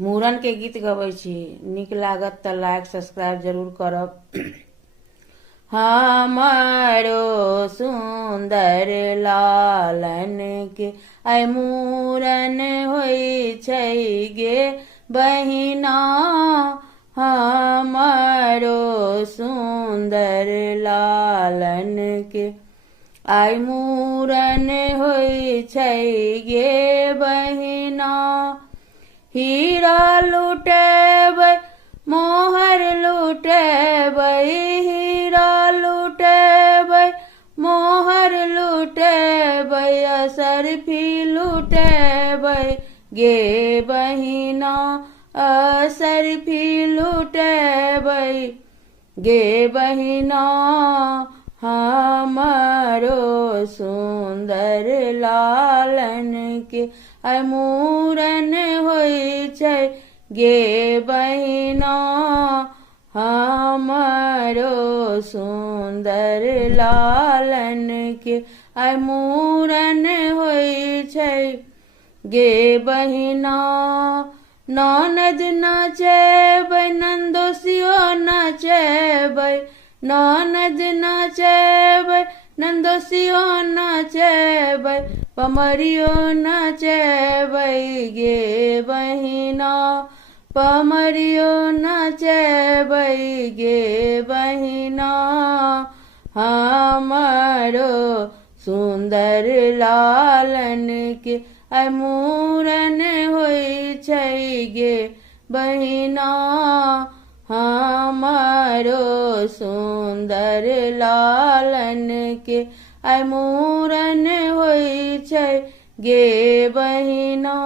मूड़न के गीत गबै छी। नीक लागत तऽ लाइक सब्सक्राइब जरूर करब। हमारो सुंदर लालन के आइ मूड़न होइ छै गे बहिना। हमारो सुंदर लालन के आइ मूड़न होइ छै गे बहिना। हीरा लुटेबै मोहर लुटेबै, हीरा लुटेबै मोहर लुटेबै, असरफी लुटेबै गे बहिना, असरफी लुटेबै गे बहिना। हमारो सुंदर लालन के आइ मूड़न होइ छै गे बहिना। हमारो सुंदर लालन के आइ मूड़न होइ छै गे बहिना। ननद नचेबै नन्दोसियो नचेबै, ननद नचेबै नन्दोसियो नचेबै, पमरियो नचेबै गे बहिना, पमरियो नचेबै गे बहिना। हमारो सुंदर लालन के आइ मूड़न होइ छै गे बहिना। हमारो सुंदर लालन के आइ मूड़न होइ छै गे बहिना।